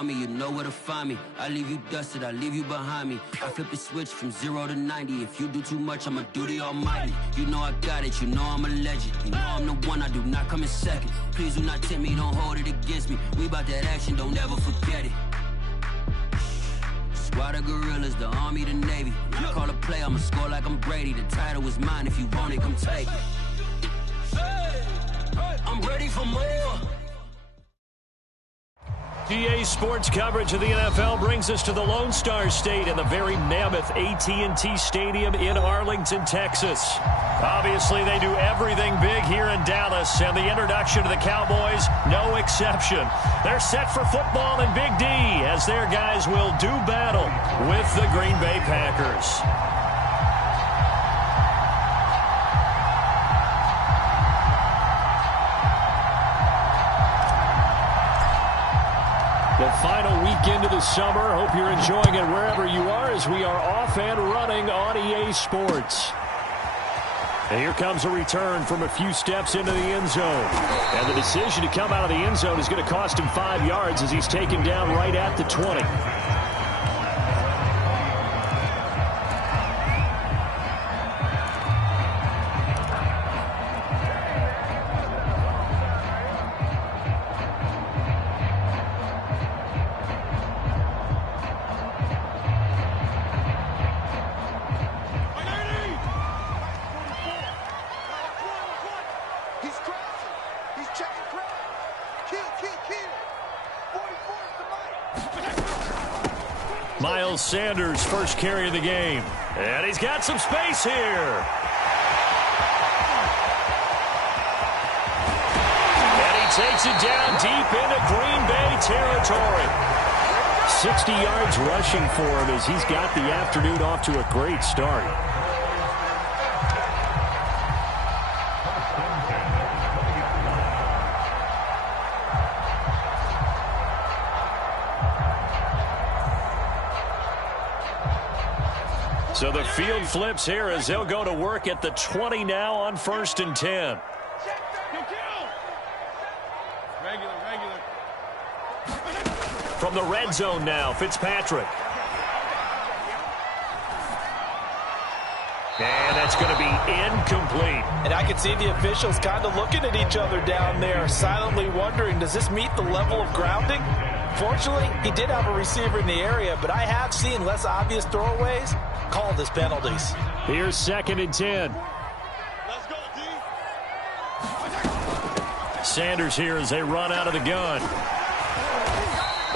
call me, you know where to find me. I leave you dusted, I leave you behind me. I flip the switch from 0 to 90. If you do too much, I'ma do the almighty. You know I got it, you know I'm a legend. You know I'm the one, I do not come in second. Please do not tempt me, don't hold it against me. We about that action, don't ever forget it. Squad of gorillas, the army, the navy. When I call a play, I'ma score like I'm Brady. The title is mine, if you want it, come take it. I'm ready for more. EA Sports coverage of the NFL brings us to the Lone Star State in the very mammoth AT&T Stadium in Arlington, Texas. Obviously, they do everything big here in Dallas, and the introduction to the Cowboys, no exception. They're set for football in Big D as their guys will do battle with the Green Bay Packers. The final weekend of the summer. Hope you're enjoying it wherever you are as we are off and running on EA Sports. And here comes a return from a few steps into the end zone. And the decision to come out of the end zone is going to cost him 5 yards as he's taken down right at the 20. Sanders, first carry of the game. And he's got some space here. And he takes it down deep into Green Bay territory. 60 yards rushing for him as he's got the afternoon off to a great start. So the field flips here as they'll go to work at the 20 now on 1st and 10. From the red zone now, Fitzpatrick. And that's going to be incomplete. And I can see the officials kind of looking at each other down there, silently wondering, does this meet the level of grounding? Fortunately, he did have a receiver in the area, but I have seen less obvious throwaways called as penalties. Here's 2nd and 10. Let's go, D. Sanders here as they run out of the gun.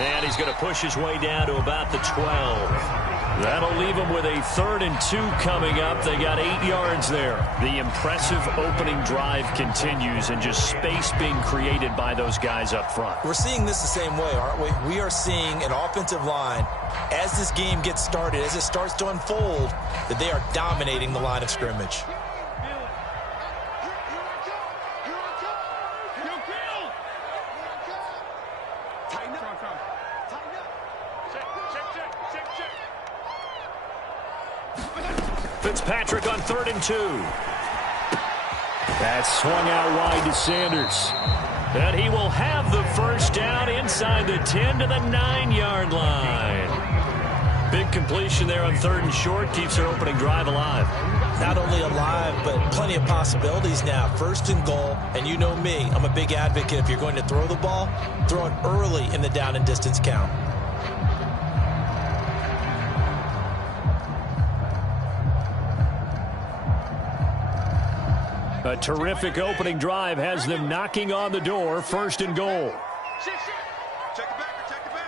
And he's going to push his way down to about the 12. That'll leave him with a 3rd and 2 coming up. They got 8 yards there. The impressive opening drive continues and just space being created by those guys up front. We're seeing this the same way, aren't we? We are seeing an offensive line, as this game gets started, as it starts to unfold, that they are dominating the line of scrimmage. Fitzpatrick on 3rd and 2. That swung out wide to Sanders. And he will have the first down inside the 10 to the 9-yard line. Big completion there on 3rd and short. Keeps their opening drive alive. Not only alive, but plenty of possibilities now. 1st and goal, and you know me, I'm a big advocate. If you're going to throw the ball, throw it early in the down and distance count. A terrific opening drive has them knocking on the door. 1st and goal. Check it back, check it back.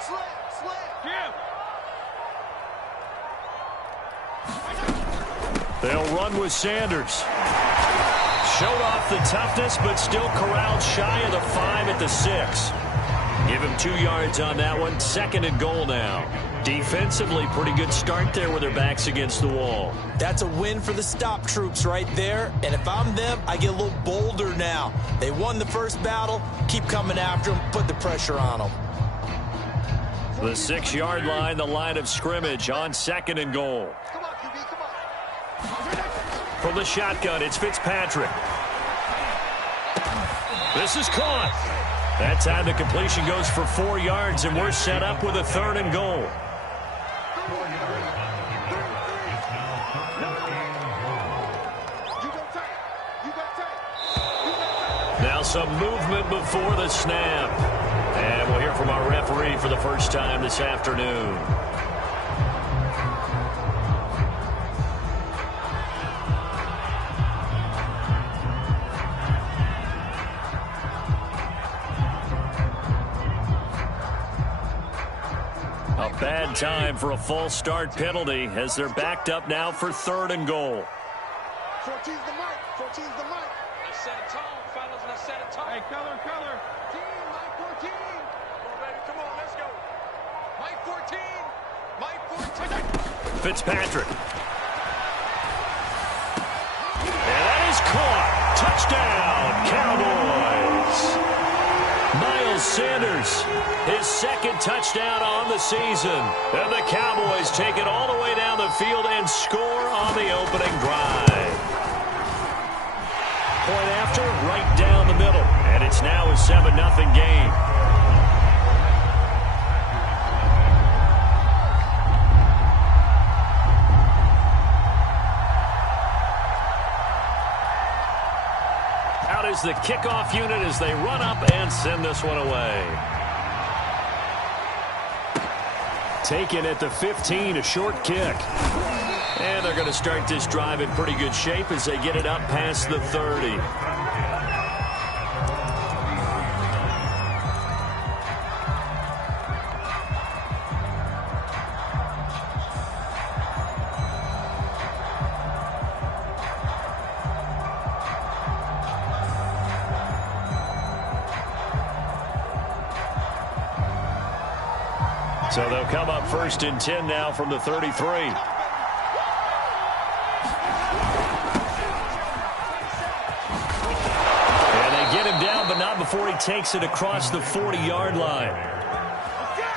Slam. They'll run with Sanders. Showed off the toughness, but still corralled shy of the 5 at the 6. Give him 2 yards on that one. 2nd and goal now. Defensively, pretty good start there with their backs against the wall. That's a win for the stop troops right there. And if I'm them, I get a little bolder now. They won the first battle. Keep coming after them. Put the pressure on them. The 6-yard line, the line of scrimmage on 2nd and goal. Come on, QB, come on. From the shotgun, it's Fitzpatrick. This is caught. That time the completion goes for 4 yards, and we're set up with a 3rd and goal. Now some movement before the snap. And we'll hear from our referee for the first time this afternoon. A bad time for a false start penalty as they're backed up now for 3rd and goal. 14's the mic. 14's the mic. Let's set a tone, fellas. Let's set a tone. Hey, color. Team, mic 14. Come on, baby. Come on, let's go. Mic 14. Mic 14. Fitzpatrick. And that is caught. Touchdown, Cowboys. Miles Sanders, his 2nd touchdown on the season. And the Cowboys take it all the way down the field and score on the opening drive. Point after, right down the middle. And it's now a 7-0 game. Out is the kickoff unit as they run up and send this one away. Taken at the 15, a short kick. And they're going to start this drive in pretty good shape as they get it up past the 30. So they'll come up 1st and 10 now from the 33. Get him down, but not before he takes it across the 40-yard line.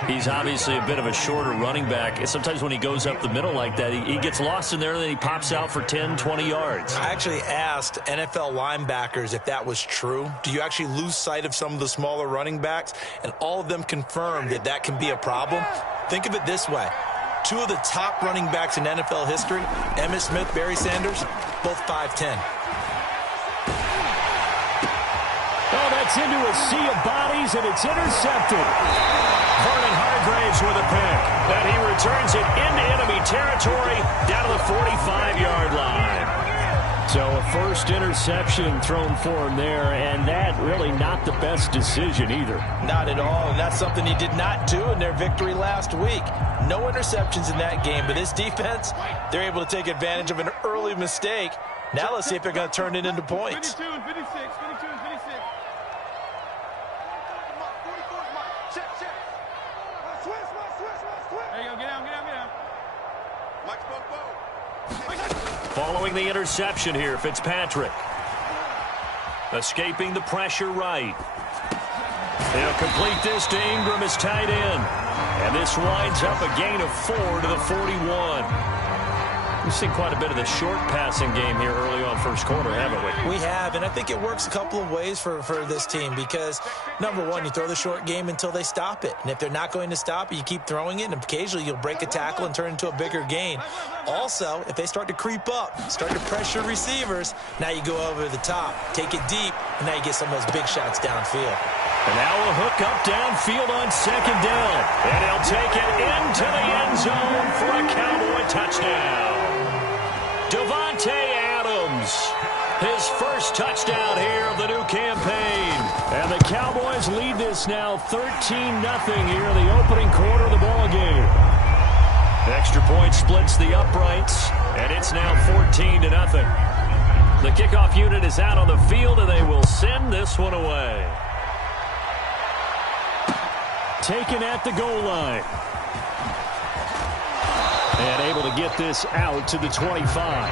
He's obviously a bit of a shorter running back. Sometimes when he goes up the middle like that, he gets lost in there, and then he pops out for 10, 20 yards. I actually asked NFL linebackers if that was true. Do you actually lose sight of some of the smaller running backs? And all of them confirmed that that can be a problem. Think of it this way. 2 of the top running backs in NFL history, Emmitt Smith, Barry Sanders, both 5'10". Oh, that's into a sea of bodies, and it's intercepted. Vernon Hargraves with a pick. And he returns it into enemy territory down to the 45-yard line. So a first interception thrown for him there, and that really not the best decision either. Not at all, and that's something he did not do in their victory last week. No interceptions in that game, but this defense, they're able to take advantage of an early mistake. Now let's see if they're going to turn it into points. 52 and 56. 52 and 56. Check. Switch. There you go. Get down. Mike's both. Following the interception here, Fitzpatrick. Escaping the pressure right. He'll complete this to Ingram as tight end. And this winds up a gain of 4 to the 41. We've seen quite a bit of the short passing game here early on first quarter, haven't we? We have, and I think it works a couple of ways for this team because, number one, you throw the short game until they stop it. And if they're not going to stop it, you keep throwing it, and occasionally you'll break a tackle and turn it into a bigger gain. Also, if they start to creep up, start to pressure receivers, now you go over the top, take it deep, and now you get some of those big shots downfield. And now a hook up downfield on 2nd down. And he'll take it into the end zone for a Cowboy touchdown. Davante Adams, his first touchdown here of the new campaign. And the Cowboys lead this now 13-0 here in the opening quarter of the ballgame. Extra point splits the uprights, and it's now 14-0. The kickoff unit is out on the field, and they will send this one away. Taken at the goal line. And able to get this out to the 25.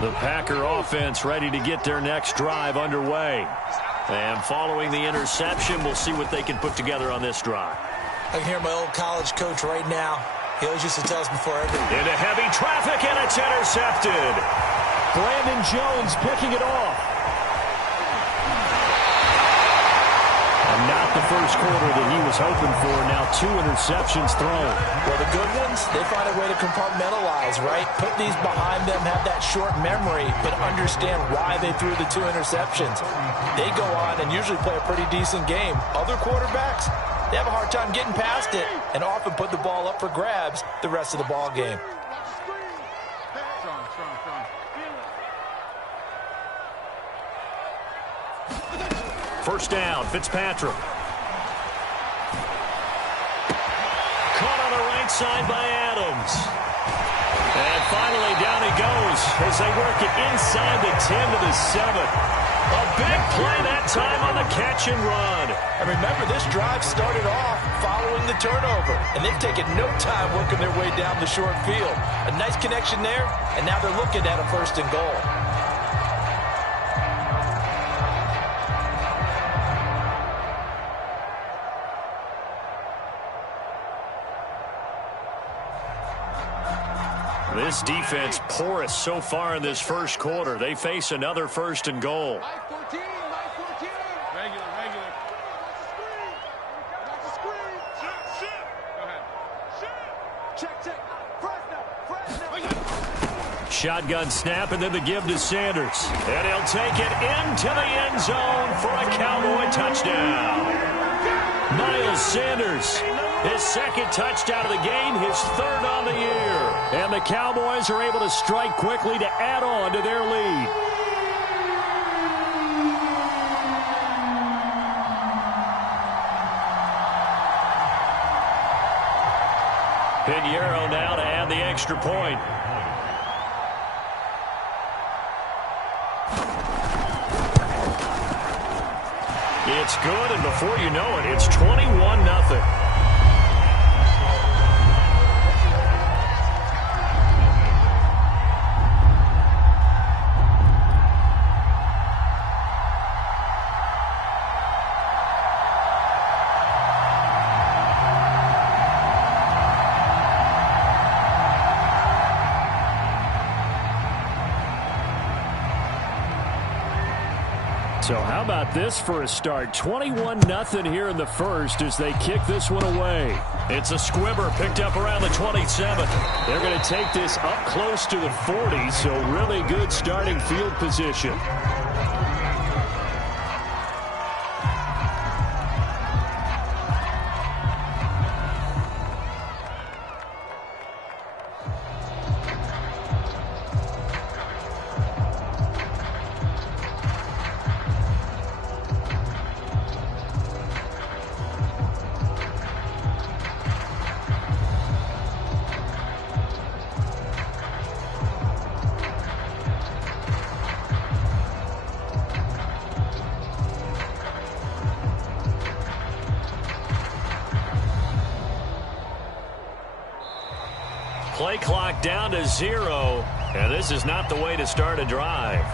The Packer offense ready to get their next drive underway. And following the interception, we'll see what they can put together on this drive. I can hear my old college coach right now. He always used to tell us before every... Into heavy traffic, and it's intercepted. Brandon Jones picking it off. And not the first quarter that he was hoping for. Now 2 interceptions thrown. Well, the good ones, they find a way to compartmentalize, right? Put these behind them, have that short memory, but understand why they threw the 2 interceptions. They go on and usually play a pretty decent game. Other quarterbacks, they have a hard time getting past it and often put the ball up for grabs the rest of the ball game. First down, Fitzpatrick. Caught on the right side by Adams. And finally down he goes as they work it inside the 10 to the 7. A big play that time on the catch and run. And remember, this drive started off following the turnover, and they've taken no time working their way down the short field. A nice connection there, and now they're looking at a 1st and goal. This defense porous so far in this first quarter. They face another 1st and goal. My 14. Regular. Watch the screen. Shit. Go ahead. Check. Press now. Shotgun snap and then the give to Sanders. And he'll take it into the end zone for a Cowboy touchdown. Miles Sanders, his 2nd touchdown of the game, his 3rd on the year. And the Cowboys are able to strike quickly to add on to their lead. Pinheiro now to add the extra point. It's good, and before you know it, it's 21-0. So how about this for a start? 21-0 here in the first as they kick this one away. It's a squibber picked up around the 27. They're going to take this up close to the 40, so really good starting field position. Play clock down to 0, and this is not the way to start a drive.